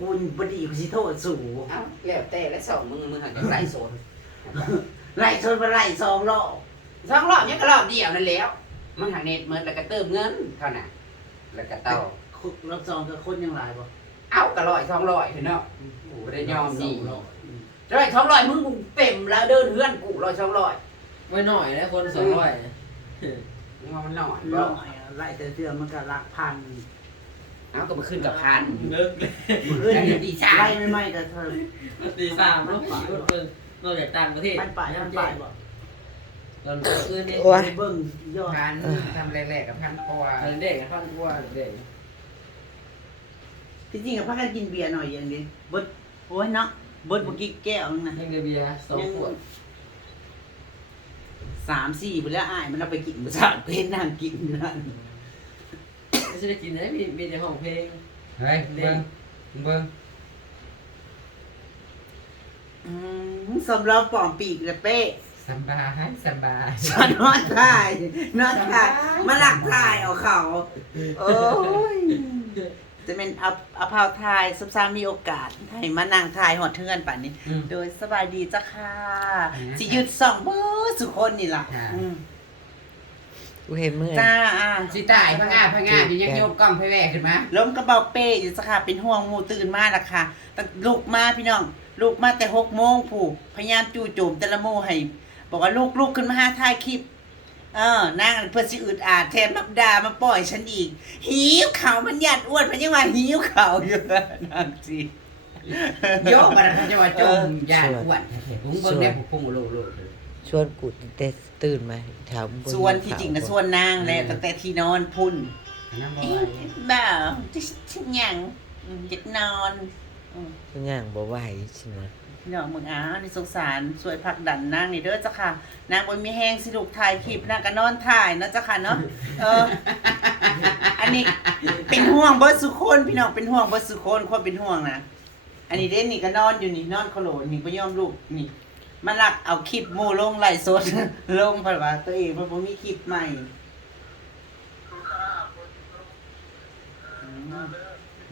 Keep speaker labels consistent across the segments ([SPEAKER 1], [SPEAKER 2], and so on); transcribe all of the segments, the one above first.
[SPEAKER 1] คุณบดีกูสิโทษสู่
[SPEAKER 2] เอ้าแล้วแต่และสองมึงมึงหันจะไล่โซน
[SPEAKER 1] ไล่ชนมาไล่ซองรอบ
[SPEAKER 2] สองรอบยังก็รอบเดียวนั่นแหล้วมันหาเน็ตเมินแล้วก็เติมเงินเท่านั้นแล้วก็เต้าร
[SPEAKER 1] อบซองกับคนยังหลายบ่
[SPEAKER 2] เอ้ากระลอยสองร้อยเนาะโอ้ได้ยอมนี่
[SPEAKER 1] สงรอบอืม
[SPEAKER 2] ร้อยสองร้อยมึงมึงเต็มแล้วเดินเฮือนกูร้อยสองร้อย
[SPEAKER 3] ไว้หน่อยนะคนสองร้อย
[SPEAKER 2] มึงว่ามันหน่อย
[SPEAKER 1] ร้
[SPEAKER 2] บ่
[SPEAKER 1] อยอะไล่แต่เทื่อมันก็หลักพัน
[SPEAKER 2] เอ้าก็มาขึ้นกับพัน
[SPEAKER 3] เลิกเลย
[SPEAKER 1] มื้อ
[SPEAKER 2] อัน
[SPEAKER 1] อื่
[SPEAKER 2] นี้
[SPEAKER 1] น
[SPEAKER 2] ดีจ้า
[SPEAKER 1] ไล่ไม่ไหม่ก็เธอ
[SPEAKER 3] ตีสามแล้วปีรถเพิ่งนอกจากต่างประเทศ
[SPEAKER 1] พันป่ายพันป่ายบ่
[SPEAKER 3] ตอนคืนนี้
[SPEAKER 4] โอ้ย
[SPEAKER 1] ไปเบิ่งยอด
[SPEAKER 2] พันทำแรกๆกับพันกว่า
[SPEAKER 3] เด็กท่านว่าเด็ก
[SPEAKER 1] ที่จริงก็พากันกินเบียร์หน่อยอย่างนี้เบิดโอ้ยเนาะเบิดบ่กี่แก้วนึงนะ
[SPEAKER 3] ยังเบียร์สองขวด
[SPEAKER 1] สามสี่ไปแล้วอ้ายมันเอาไปกินบ่ซะเพิ่นนั่งกินอยู่นั่น
[SPEAKER 3] ไม่ใช่กินนะมีมีในห้องเพลง
[SPEAKER 2] เฮ้ยเบิ้งเบิ้ง
[SPEAKER 1] อืมสำหรับปอมปีกและเป้
[SPEAKER 2] สบายสบาย
[SPEAKER 1] สอนนอนถ่ายนอนถ่ายมาหลักถ่ายเอาเขาโอ้ยจะเป็นเอาเอาพาวถ่ายซุบซามีโอกาสให้มานั่งถ่ายหอดเทือนป่านนี้
[SPEAKER 2] อืม
[SPEAKER 1] โดยสบายดีจ้ะค่ะ
[SPEAKER 2] อืม
[SPEAKER 1] สิหยุดสองเบอร์สุคนนี่ล่ะ
[SPEAKER 2] ค่ะ
[SPEAKER 1] อืม
[SPEAKER 4] กูเห็นมึงไง
[SPEAKER 1] จ้าอะ
[SPEAKER 2] สิตายพังงาพังงาอยู่ยังโยกกล้องไปแวกขึ้นมา
[SPEAKER 1] ล้มกระเป๋าเป้อยู่จ้ะค่ะเป็นห่วงหมูตื่นมาล่ะค่ะแต่ลูกมาพี่น้อง ลูกมาแต่หกโมงผูกพยายามจู่โจมแต่ละโมให้ บอกว่าลูกลูกขึ้นมาหาถ่ายคลิป เออนั่งเพื่อสิอึดอาดแทนมับดามาปล่อยฉันอีก หิวเขาวมันหยัดอ้วนมันยังว่าหิวเขาวอยู่นั่งสิ
[SPEAKER 2] โยกมาแล้วจะว่าจมยานอ้วนผมเบิ่งได้ผมพุ่งโลโล
[SPEAKER 4] ชวนกูแต่ตื่นมาถามมึง
[SPEAKER 1] ส่วนที่จริงนะส่วนนางแหละตั้งแต่ที่นอนพุ่น
[SPEAKER 2] น้ำบ่
[SPEAKER 1] เอ๊ะบ้าฉันยังอืมอยากนอนอืม
[SPEAKER 4] มึงย่างบ่ไหวใช่ไหม
[SPEAKER 1] พี่น้องมึงอ้าในสงสารช่วยผลักดันนางนี่เด้อจ้ะค่ะนางบนมีแห้งสิลูกถ่ายคลิปนางก็นอนถ่ายเนาะจ้ะค่ะเนาะเออ อันนี้เป็นห่วงเบิร์ดสุคนพี่น้องเป็นห่วงเบิร์ดสุคนคนเป็นห่วงนะอันนี้เด่นนี่ก็นอนอยู่นี่นอนโคโหลนี่ก็ยอมลูกนี่ มาลักเอาคลิปโมลงไล่สด ลงเพราะว่าตัวเองเพราะผมมีคลิปใหม่อืม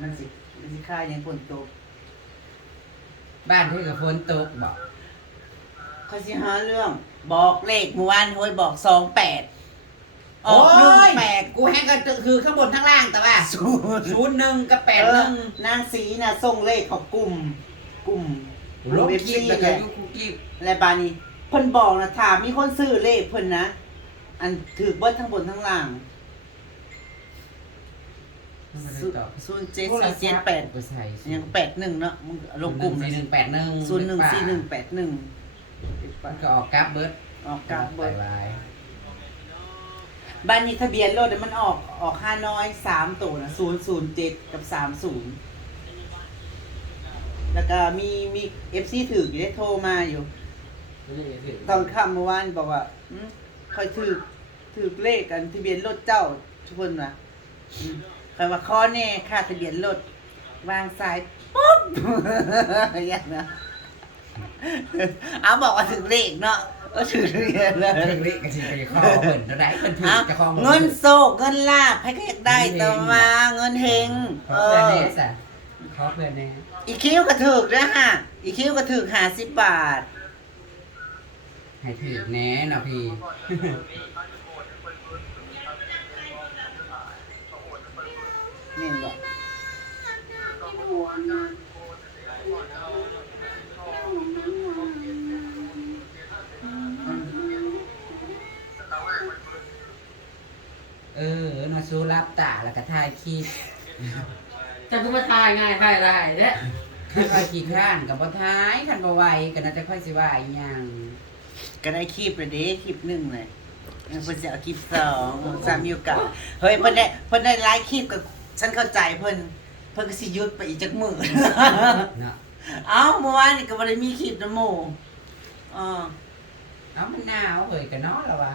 [SPEAKER 1] มันสิมันสิค่ายังฝนตก
[SPEAKER 2] บ้านเพื่อนกับฝนตกบอก
[SPEAKER 1] เขาสิหาเรื่อง บอกเลขเมื่อวานโฮ้ยบอกสองแปดอ
[SPEAKER 2] โอ้
[SPEAKER 1] อกหนึ่ง
[SPEAKER 2] ย
[SPEAKER 1] แปด
[SPEAKER 2] กูแห้งกันคือข้างบนข้างล่างแต่ว่า
[SPEAKER 1] ศูนย์
[SPEAKER 2] ศูนย์หนึ่งกับแปด
[SPEAKER 1] เอ
[SPEAKER 2] ห
[SPEAKER 1] อ
[SPEAKER 2] นึ่ง
[SPEAKER 1] นางสีน่ะส่งเลขของกลุ่ม กลุ่ม
[SPEAKER 2] ลบคลิปแล้วก็ยูคูคลิป
[SPEAKER 1] และบานี้เพิ่นบอกนะถามมีคนซื้อเลขเพิ่นนะอันถือเบิดทั้งบนทั้งล่างศูนย์เจ็ดสี่เจ็ดแปด
[SPEAKER 2] ไปใส่
[SPEAKER 1] ยังแปดหนึ่งเนาะมึงลงกลุ่ม
[SPEAKER 2] สี่หนึ่งแปดหนึ่ง
[SPEAKER 1] ศูนย์หนึ่งสี่หนึ่งแปดหนึ่ง
[SPEAKER 2] มันก็ออกกราฟเบิร์ด
[SPEAKER 1] ออกกลางเบิด
[SPEAKER 2] ไป
[SPEAKER 1] บ้านนี้ทะเบียนรถเนี่ยมันออกออกห้าน้อยสามตัวนะศูนย์ศูนย์เจ็ดกับสามศูนย์แล้วก็มีมีเอฟซีถืออยู่ได้โทรมาอยู่
[SPEAKER 3] ไม่ได้ถึง
[SPEAKER 1] ตอนค่ำเมื่อวานบอกว่าอืมคอยถือถือเลขกันทะเบียนรถเจ้าทุกคนนะอืมคอยว่าข้อแน่ค่าทะเบียนรถวางสายปุ๊บอย่างนะเอาบอกว่าถึงเลขเนาะก็ถือเลขเลย
[SPEAKER 2] เรื่องเล็กกันสิไปขอเพิ่นเท่าไหร่เพิ่นถือ
[SPEAKER 1] เอา
[SPEAKER 2] จะคลอง
[SPEAKER 1] เงินโศกเงินลาบให้ก็อยากได้ต่อมาเงินเฮง
[SPEAKER 2] ข
[SPEAKER 1] เอ
[SPEAKER 2] อเพื่อน
[SPEAKER 1] อ
[SPEAKER 2] แน่สะขอเพื่อนแน่
[SPEAKER 1] อีคิ้วก็ถือนะฮะอีคิ้วก็ถือหาสิบบาท
[SPEAKER 2] ให้ถือแน่เนาะพี่
[SPEAKER 1] นี่บอก
[SPEAKER 2] เออเนาะสู้รับตาแล้วก็ถ่ายคลิป
[SPEAKER 3] จะพูดมาทายง่ายทายได้เนี่ย
[SPEAKER 2] คันว่าขี้ข้านกับบ่ท้ายคันบ่ไหวก็น่าจะค่อยสิว่าอีหยัง
[SPEAKER 1] ก็ได้คลิปเลยเด้คลิปหนึ่งเลยเพิ่นจะเอาคลิปสองสามอยู่กับเฮ้ยเพิ่นได้เพิ่นได้ไลฟ์คลิปกับฉันเข้าใจเพิ่นเพิ่นก็สิหยุดไปอีกจักมื้อ
[SPEAKER 2] เนาะ
[SPEAKER 1] เอ้าเมื่อวานนี่ก็บ่ได้มีคลิปนะหมู่อ๋อ
[SPEAKER 2] เอามันหนาวเฮ้ยก็เนาะล่ะวะ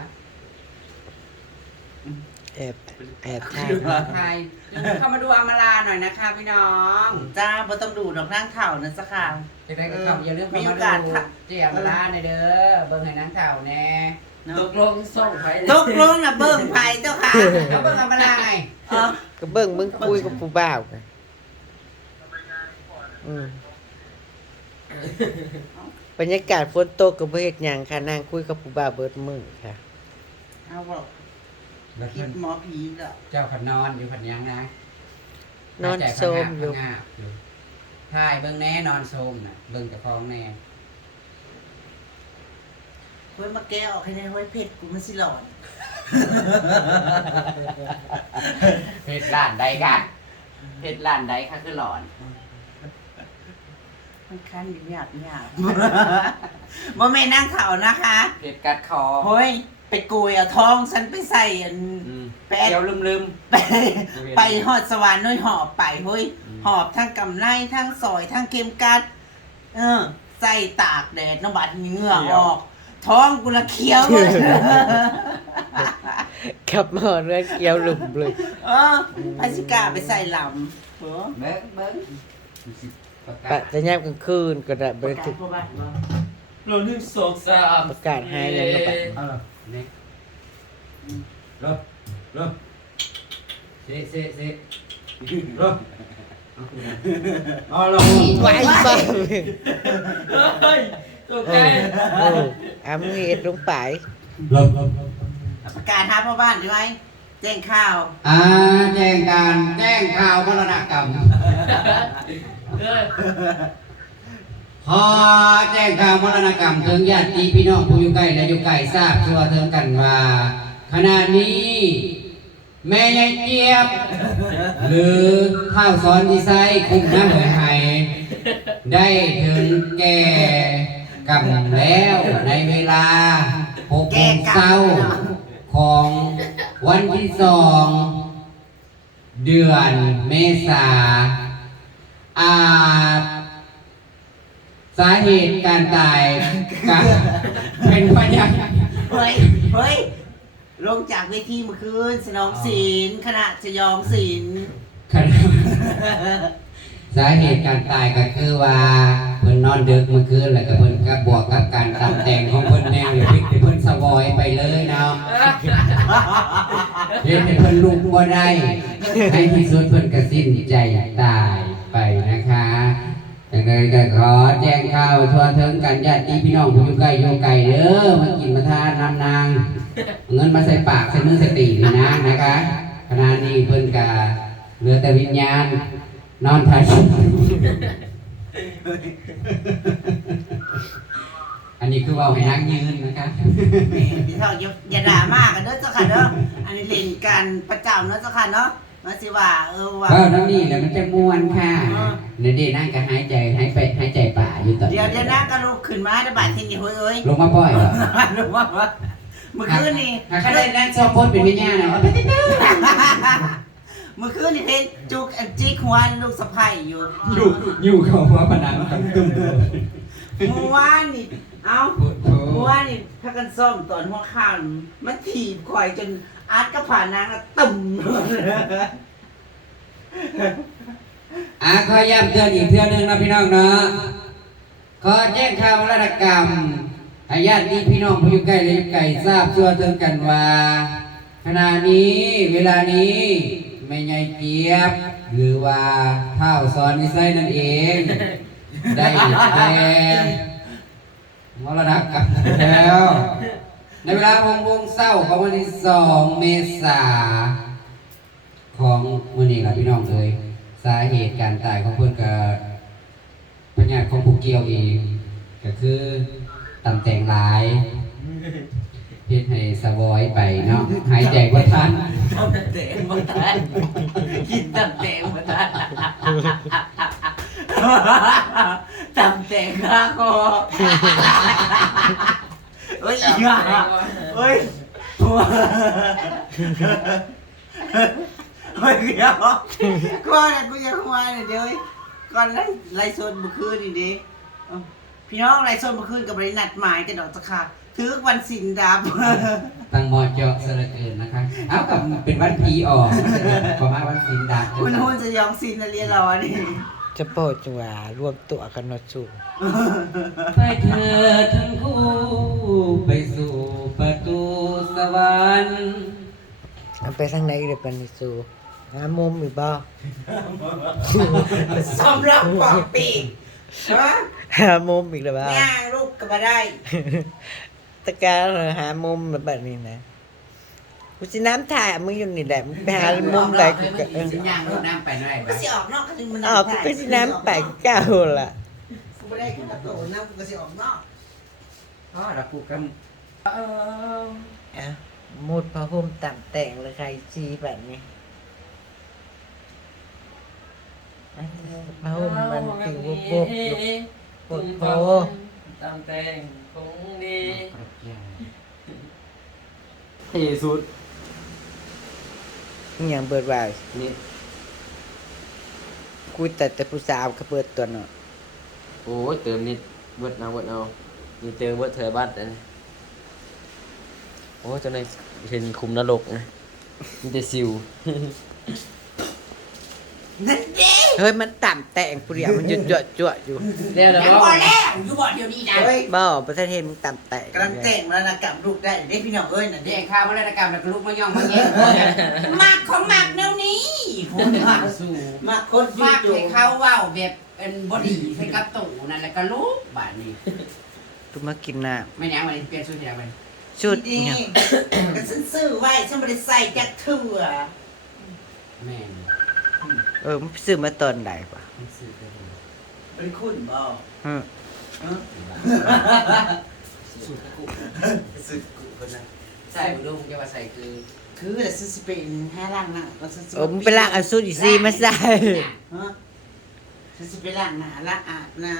[SPEAKER 4] แอบแอบถ่าย
[SPEAKER 2] ถ่ายเข้ามาดูอำมาลาหน่อยนะคะพี่น้อง
[SPEAKER 1] จ้าบ่ต้องดูดอกนางเฒ่านะสักค่ะ
[SPEAKER 2] จะได้ก็เข้าอย่าลืมเข้า
[SPEAKER 1] มีโอ
[SPEAKER 2] มาดู
[SPEAKER 1] กาสค่ะ
[SPEAKER 2] เจียมาลาหน่อยเด้อ เบิ่งให้นางเฒ่าแน่
[SPEAKER 1] เนาะ
[SPEAKER 3] ตกลงส่งไป
[SPEAKER 1] ตกลงน่ะเบิ่งไผเจ้าค่ะ
[SPEAKER 2] แล้วเบิ่งอำมาลาไง
[SPEAKER 1] อ๋อ
[SPEAKER 4] ก็เบิ่งมึงคุยกับผู้บ่าวกันอืมบรรยากาศฝนตกกับเฮ็ดหยังค่ะนั่งคุยกับผู้บ่าวเบิดมื้อค่ะ
[SPEAKER 1] เอาบอก
[SPEAKER 2] แล้ว
[SPEAKER 1] คิ
[SPEAKER 2] เพิ่
[SPEAKER 1] ด
[SPEAKER 2] น
[SPEAKER 1] หมอผีเหรอ
[SPEAKER 2] เจ้าพันนอนอยู่พันยังนะ
[SPEAKER 4] นอน
[SPEAKER 2] หายใจ
[SPEAKER 4] โซมอยู่
[SPEAKER 2] พังงาบอยู่ถ่ายเบิ่งแน่นอนโซมน่ะเบิ่งแต่ฟองแน่
[SPEAKER 1] เฮ้ยมาแก้ออกให้ในเฮ้ยเผ็ดกูมันสิหลอน
[SPEAKER 2] เพชรล้านใดกันเพชรล้านใดค่ะคือหลอน
[SPEAKER 1] มันคันหยาบหยาบบ่แม่นั่งเขานะคะ
[SPEAKER 2] เพชรกัดคอ
[SPEAKER 1] เฮ้ย ไปกุยเอาทองฉันไปใส่อัน
[SPEAKER 2] อืม
[SPEAKER 1] แปะ
[SPEAKER 2] เดี๋ยวลืมลืม
[SPEAKER 1] ไปไปหอดสวรรค์น้อยหอบไปเฮ้ย
[SPEAKER 2] อืม
[SPEAKER 1] หอบทั้งกำไรทั้งซอยทั้งเกมกัด เออใส่ตากแดดน้ำบัดเหงื่อออก ท้องกูละเคี้ยวเลย
[SPEAKER 4] กลับมาเรื่องเกี่ยวหลุมเลย
[SPEAKER 1] เออพาสิกาไปใส่ลำเออ
[SPEAKER 2] เบิ้งเบิ้งสิประ
[SPEAKER 4] ปะ
[SPEAKER 2] กาศ
[SPEAKER 4] จะยามกลางคืนก็ได้บ่
[SPEAKER 1] ประ
[SPEAKER 4] ได้
[SPEAKER 1] กา
[SPEAKER 4] ถึ
[SPEAKER 1] ศ
[SPEAKER 4] ก
[SPEAKER 1] พ่อบ้านเนาะ
[SPEAKER 3] เราหนึ่งสองสาม
[SPEAKER 4] ประกาศหายแล้วก็ไป
[SPEAKER 2] เอาล่ะ นี่เริ่มเริ่มเซเซเซเริ่มเอาลง
[SPEAKER 4] ไว้บ้าง
[SPEAKER 3] เฮ้ยตก
[SPEAKER 4] โอ้
[SPEAKER 3] ใจ
[SPEAKER 4] โอ้อามือเอ็ดลงไป
[SPEAKER 2] เริ่มเริ่มเริ่ม
[SPEAKER 1] ประกาศหาพ่อบ้านได้ไหมแจ้งข่าว
[SPEAKER 2] อ่า แจ้งการ แจ้งข่าวมรณกรรม
[SPEAKER 3] เออ
[SPEAKER 2] ขอแจ้งข่าวมรณกรรมถึงญาติพี่น้องผู้อยู่ใกล้และอยู่ไกลทราบทั่วถึงกันว่า ขณะนี้ แม่ยายเจี๊ยบ หรือข้าวสอนดีไซน์คุมน้ำเหยไห้ได้ถึงแก่กำแล้วในเวลาหกโมงเช้าของวันที่สองเดือนเมษาอา สาเหตุการตายกับเป็นพยาน
[SPEAKER 1] เฮ้ย เฮ้ย ลงจากเวทีเมื่อคืนสนองศีลคณะชยองศีล
[SPEAKER 2] สาเหตุการตายก็คือว่าเพิ่นนอนดึกเมื่อคืนแล้วก็เพิ่นก็บวกกับการตำแต่งของเพิ่นแนวอยู่ที่เพิ่นสวอยไปเลยเนาะเฮ็ดให้เพิ่นลุกบ่ได้ในที่สุดเพิ่นก็สิ้นใจตายไปนะคะ จังไดก็ขอแจ้งข่าวทั่วถึงกันญาติพี่น้องผู้อยู่ใกล้อยู่ไกลเด้อมากินมาทานนำนางเอาเงินมาใส่ปากใส่มือใส่ตีนี่นะนะคะขณะนี้เพิ่นก็เหลือแต่วิญญาณ นอนถ่ายชุดอันนี้คือเว่าให้นั่งยืนนะคะ
[SPEAKER 1] พี่เท่าอย่าอย่าด่ามากกันเด้อเจ้าค่ะเด้ออันนี้เล่นกันประจำเนาะเจ้าค่ะเนาะมาสิว่าเออว่า
[SPEAKER 2] เออน้ำนี่แหละมันจะม่วนค่ะ เดี๋ยวนี้นั่งก็หายใจหายไปหายใจป่าอยู่ตอน
[SPEAKER 1] เดี๋ยวเดี๋ยวนะก็ลุกขึ้นมาได้บาดทีนี้เฮ้ยเอ้ย
[SPEAKER 2] ลงมาปล่อยเหรอ
[SPEAKER 1] ลุกว่าว่าเมื่อคืนนี่
[SPEAKER 2] หากเขาได้นั่งชอบโพสเป็นวิญญาณนะเอาไปเถอะ
[SPEAKER 1] เมื่อคืนนี่เพนจุกอันจิกหัวลูกสะใภ้อยู่
[SPEAKER 2] อยู่อยู่เขาหัวผนังตั้งตึมเลย
[SPEAKER 1] เมื่อวานนี่เอ้า
[SPEAKER 2] โอ้โห
[SPEAKER 1] เมื่อวานนี่พักกันซ่อมตอนหัวค่ำมันถีบข่อยจนอาร์ตกับผ่านนางอะตึม
[SPEAKER 2] อะขอย้ำเตือนอีกเทื่อหนึ่งนะพี่น้องเนาะขอแจ้งข่าวระดับกรรมให้ญาติพี่น้องผู้อยู่ใกล้และอยู่ไกลทราบทั่วถึงกันว่า ขณะนี้เวลานี้แม่ยายเจี๊ยบ หรือว่าเท่าสอนนิสัยนั่นเอง ได้แก่มรณะกรรมแล้ว ในเวลาหกโมงเช้าของวันที่สองเมษาของมื้อนี้ล่ะพี่น้องเอ้ย สาเหตุการตายของเพิ่นก็พญาติของผู้เกี่ยวเองก็คือตำแต่งหลายเฮ็ดให้สะวอยไปเนาะหายใจบ่ทัน
[SPEAKER 1] ทำแต่งมาทันกินตำแต่งมาทันตำแต่งข้าคอเฮ้ยอีกอะเฮ้ย หัวเฮ้ยเดี๋ยวก่อนกูจะหัวเนี่ยเดี๋ยวก่อนไล่ไล่โซนเมื่อคืนนี่ดิเอ้าพี่น้องไล่โซนเมื่อคืนกับบรินัดหมายกันดอกตะขาดถือวันสินดับ
[SPEAKER 2] ตั้งหมอเจาะซะเหลือเกินนะคะ เอากับเป็นวันพีออกประมาณวันสินดา
[SPEAKER 1] คุณหุ่นจะยองซินนะเรียนเราอันนี้
[SPEAKER 4] จะโปรดจังหวะรวมตัวกันเนาะสู่
[SPEAKER 2] ไปเถิดทั้งคู่ไปสู่ประตูสวรรค์
[SPEAKER 4] เอาไปทางไหนเด้อปานนี้สู่
[SPEAKER 2] ไหา
[SPEAKER 4] มุมอีกบ่
[SPEAKER 1] ซ้อมรอบปอกปีกฮะ
[SPEAKER 4] หามุมอีกแล้วบ่
[SPEAKER 1] ย่างลูกก็มาได้
[SPEAKER 4] ตะการหามุมแบบนี้นะกูสิน้ำถ่ายมึงอยู่นี่แหละมึงไปหามุมไหนกูก็เออ
[SPEAKER 2] สิย่างรถน้ำไปหน่อย
[SPEAKER 1] ก็สิออกนอกก็ถึงมัน
[SPEAKER 4] อ๋อกูก็สิน้ำไปเก้าล่ะ
[SPEAKER 1] กูไม่ได้กินกับโตนะกูก็สิออกนอก
[SPEAKER 2] อ๋อเราปลูกกัน
[SPEAKER 4] อะมุดผ้าห่มต่ำแต่งเลยใครชีแบบนี้ เอามันติวบบบอยู่ปวดโพ
[SPEAKER 3] ตามแต่งคงดี
[SPEAKER 5] เท่สุด
[SPEAKER 4] อหย่างเบิดว่า
[SPEAKER 5] นี่
[SPEAKER 4] กูแต่แต่ผู้สาวก็เปิดตัวเนาะ
[SPEAKER 5] โอ้ยเติมนิดเบิดเอาเบิดเอานี่เติมเบิดเธอบัตรนะโอ้ยเจนในเห็นคุมนรกนะมีแต่ซิว
[SPEAKER 1] นั่นเด้
[SPEAKER 4] เฮ้ยมันต่ำแต่งผู้เดียวมันหยุดเจาะเจาะอยู่
[SPEAKER 3] เดี๋ยวเรา
[SPEAKER 2] ยัง
[SPEAKER 3] ลอง
[SPEAKER 2] พอแล้วอยู่บ่เดี๋ยวนี้นะ
[SPEAKER 1] เฮ้ย
[SPEAKER 4] บ่ประเทศเห็นมึงต่ำแต่ง
[SPEAKER 1] กำลังแต่งแล้วนะกลับลูกได้เด้พี่น้องเอ้ยน่ะ
[SPEAKER 2] เรี
[SPEAKER 1] เด้
[SPEAKER 2] ยกข้าวมาเลยกรรมแล้วก็ลุกมาย่องมาเงี้ย
[SPEAKER 1] มากของมากแนวนี้พูดมาก
[SPEAKER 2] สู้
[SPEAKER 1] มากคนยื
[SPEAKER 2] มาก
[SPEAKER 1] ดอยู่
[SPEAKER 2] ให้เขาเว้าแบบเป็นบอดี้ให้กับตู่นั่นแล้วก็ลุกบาดนี้
[SPEAKER 4] กูมากินน้
[SPEAKER 2] ไม่ยังวันนี้เปลี่ยนชุดยังไงำ
[SPEAKER 4] ชุด
[SPEAKER 1] ดี
[SPEAKER 4] เนี่ย
[SPEAKER 1] ก็ฉันซื้อไว้ฉันไม่ได้ใส่จักเถื่อ
[SPEAKER 2] แม่น
[SPEAKER 4] เออมันซื้อมาตอนไหนวะ
[SPEAKER 2] มันซื้อไปเลย
[SPEAKER 1] เป็นคุณบ่
[SPEAKER 4] อืม
[SPEAKER 2] สูตรกุ
[SPEAKER 1] ซื้อกูคนนั้น
[SPEAKER 2] ใส่บุดุงจะว่าใส่คือ
[SPEAKER 1] คือแต่ฉันสิเป็นห้าล่างหน้าก็ฉันสิ
[SPEAKER 4] เออมึงไปลากเอาชุดอีซีมาใส่
[SPEAKER 1] ฮะฉันสิไปล้างหน้าล้างอาบน้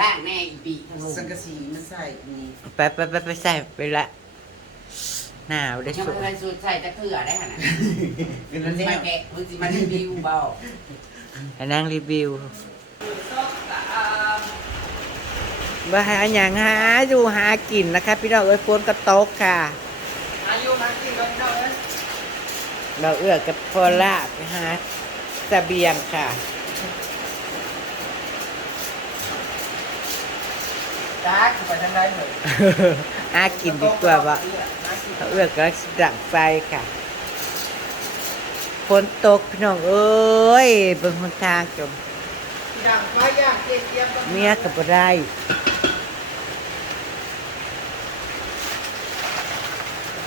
[SPEAKER 2] ร่างแน่อีปีทั้งำลูก
[SPEAKER 1] สังกะสีมาใส่อันนี้
[SPEAKER 4] ไปไปไปไปใส่ไปละ หนาวได้
[SPEAKER 2] ยัง
[SPEAKER 4] สุด
[SPEAKER 2] ไม่ได้สูตรใส่จะเกลือได้ขนาด
[SPEAKER 1] คือ
[SPEAKER 2] มั
[SPEAKER 1] นั่
[SPEAKER 2] น
[SPEAKER 1] น
[SPEAKER 2] สิ
[SPEAKER 1] แห
[SPEAKER 2] มา
[SPEAKER 1] ละ
[SPEAKER 2] แกะมันสิมารีวิวเบา
[SPEAKER 4] ให้นั่งรีวิวมาหาอย่างหาอยู่หากินนะคะ พี่น้องเอ้ยฝนกระตกค่ะ
[SPEAKER 3] อายุมากินรถเราเอ้ย
[SPEAKER 4] เราเอื้อกับพอลาไปหาเสบียงค่ะ
[SPEAKER 3] จ้าไปทางใดเหมือน
[SPEAKER 4] หากินดีกว่าว่าเราเอื้อกับดังไฟค่ะฝนตกพี่น้องเอ้ยเบิ่งหนทางจม
[SPEAKER 3] อย่างไฟอย่างเกียบ
[SPEAKER 4] เมียกับบ่ได้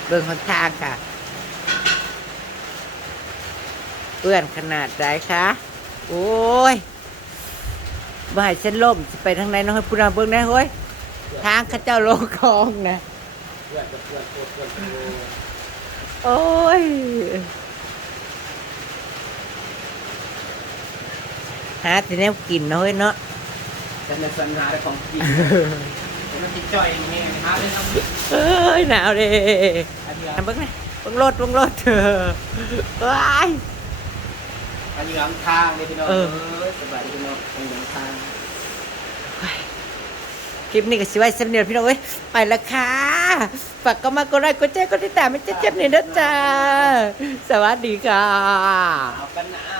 [SPEAKER 4] เบิ่งหนทางค่ะเปื้อนขนาดไหนคะโอ้ยบ่ให้ฉันล่มสิไปทางไหนเน้องให้พูดเบิ่งได้เฮ้ย ทางข้าเจ้าโลกองนะโอ้ยหาแต่แนวกินนาะเฮ้ยเนาะ
[SPEAKER 5] จะในสัญหาของกินมันติดจ่อยอย่าเงี้ยนะเลยครับ
[SPEAKER 4] เอ้ยหนาวเด้ทำเบิ่งนะเบิ่งรถเบิ่งรถเออว้าย
[SPEAKER 5] อันนี้หลังทางเลยพี่น้อง
[SPEAKER 4] เออ
[SPEAKER 5] สบายดีพี่น้องตรงหลังทาง
[SPEAKER 4] คลิปนี้ก็สิไว้สำเนียงพี่น้องเอ้ยไปละค่ะฝากก็มากดไลค์กดแชร์กดติดตามไม่เจ็บๆเนี่ยนะจ๊ะสวัสดีค่ะ